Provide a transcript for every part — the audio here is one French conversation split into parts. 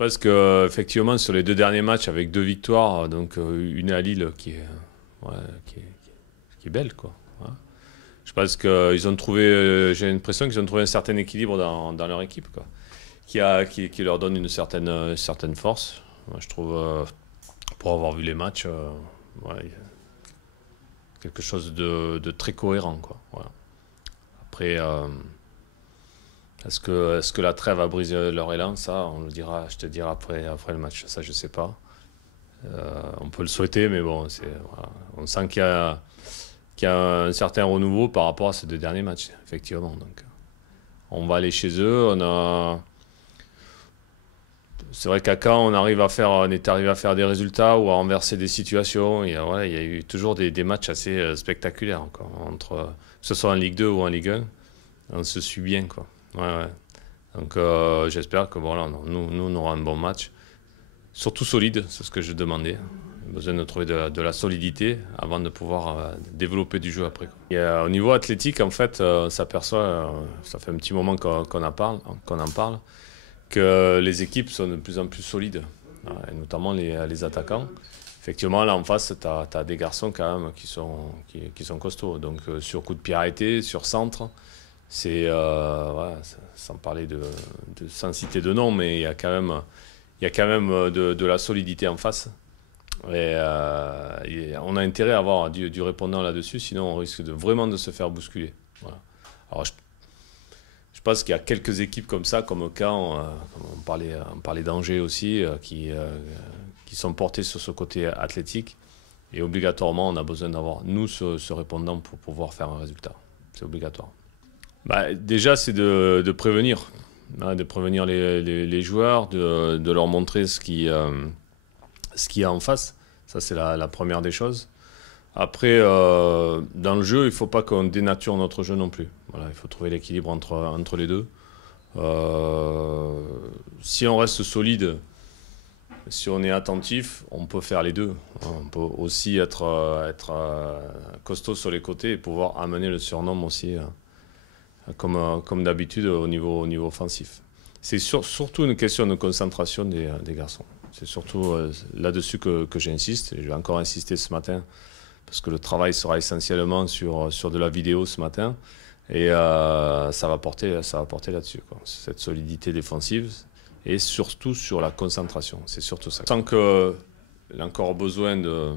pense qu'effectivement, sur les deux derniers matchs, avec 2 victoires, donc une à Lille ouais, qui est, qui est belle, quoi. Hein. Je pense qu'ils ont trouvé, j'ai l'impression qu'ils ont trouvé un certain équilibre dans leur équipe, quoi, qui leur donne une certaine force. Moi, je trouve, pour avoir vu les matchs, ouais, il y a quelque chose de très cohérent, quoi. Voilà. Après, est-ce que la trêve a brisé leur élan? Ça, on le dira, je te dirai après le match. Ça, je sais pas. On peut le souhaiter, mais bon, voilà. On sent qu'il y a un certain renouveau par rapport à ces deux derniers matchs, effectivement. Donc, on va aller chez eux. C'est vrai qu'à Caen, on est arrivé à faire des résultats ou à renverser des situations. Voilà, il y a eu toujours des matchs assez spectaculaires, quoi, que ce soit en Ligue 2 ou en Ligue 1. On se suit bien, quoi. Ouais, ouais. Donc j'espère que voilà, nous, on aura un bon match. Surtout solide, c'est ce que je demandais. On a besoin de trouver de la solidité avant de pouvoir développer du jeu après, quoi. Et, au niveau athlétique, en fait, on s'aperçoit, ça fait un petit moment qu'on en parle, que les équipes sont de plus en plus solides, et notamment les attaquants. Effectivement, là en face, tu as des garçons quand même qui sont costauds. Donc sur coup de pied arrêté, sur centre, c'est, voilà, sans parler sans citer de nom, mais il y a quand même de la solidité en face. Et on a intérêt à avoir du répondant là-dessus, sinon on risque vraiment de se faire bousculer. Voilà. Alors je pense qu'il y a quelques équipes comme ça, comme Caen, comme on parlait d'Angers aussi, qui sont portées sur ce côté athlétique. Et obligatoirement, on a besoin d'avoir, nous, ce répondant pour pouvoir faire un résultat. C'est obligatoire. Bah, déjà, c'est de prévenir. Hein, de prévenir les joueurs, de leur montrer ce qu'il y a en face. Ça, c'est la première des choses. Après, dans le jeu, il ne faut pas qu'on dénature notre jeu non plus. Voilà, il faut trouver l'équilibre entre les deux. Si on reste solide, si on est attentif, on peut faire les deux. On peut aussi être costaud sur les côtés et pouvoir amener le surnom aussi, comme d'habitude, au niveau offensif. C'est surtout une question de concentration des garçons. C'est surtout là-dessus que j'insiste. Et je vais encore insister ce matin, parce que le travail sera essentiellement sur de la vidéo ce matin. Et ça va porter là-dessus, quoi. Cette solidité défensive et surtout sur la concentration. C'est surtout ça. Je sens qu'il a encore besoin de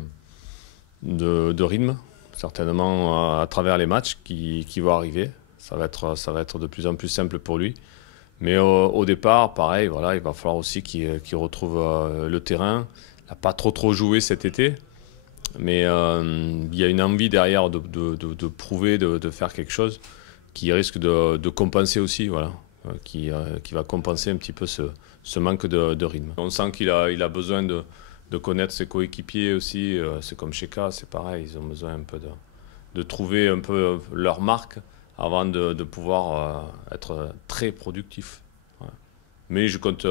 rythme, certainement à travers les matchs qui vont arriver. Ça va être de plus en plus simple pour lui. Mais au départ, pareil, voilà, il va falloir aussi qu'il retrouve le terrain. Il n'a pas trop joué cet été. Mais il y a une envie derrière de prouver, de faire quelque chose qui risque de compenser aussi, voilà, qui va compenser un petit peu ce manque de rythme. On sent qu'il a besoin de connaître ses coéquipiers aussi. C'est comme chez K, c'est pareil, ils ont besoin un peu de trouver un peu leur marque avant de pouvoir être très productif. Ouais. Mais je compte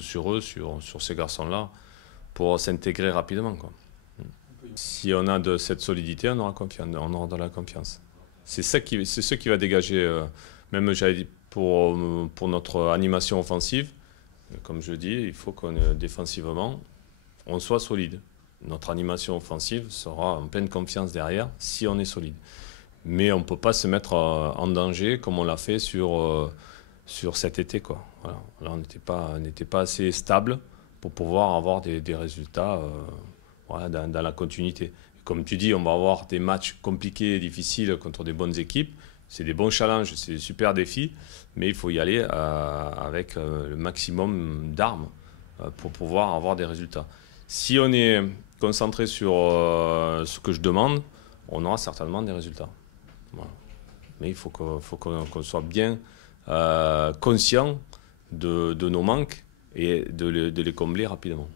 sur eux, sur ces garçons-là, pour s'intégrer rapidement, quoi. Si on a de cette solidité, on aura de la confiance. C'est ce qui va dégager, même j'avais dit, pour notre animation offensive, comme je dis, il faut défensivement, on soit solide. Notre animation offensive sera en pleine confiance derrière si on est solide. Mais on ne peut pas se mettre en danger comme on l'a fait sur cet été, quoi. Voilà. Là, on n'était pas assez stable pour pouvoir avoir des résultats voilà, dans la continuité. Comme tu dis, on va avoir des matchs compliqués et difficiles contre des bonnes équipes. C'est des bons challenges, c'est des super défis, mais il faut y aller avec le maximum d'armes pour pouvoir avoir des résultats. Si on est concentré sur ce que je demande, on aura certainement des résultats. Voilà. Mais il faut qu'on soit bien conscient de nos manques et de les combler rapidement.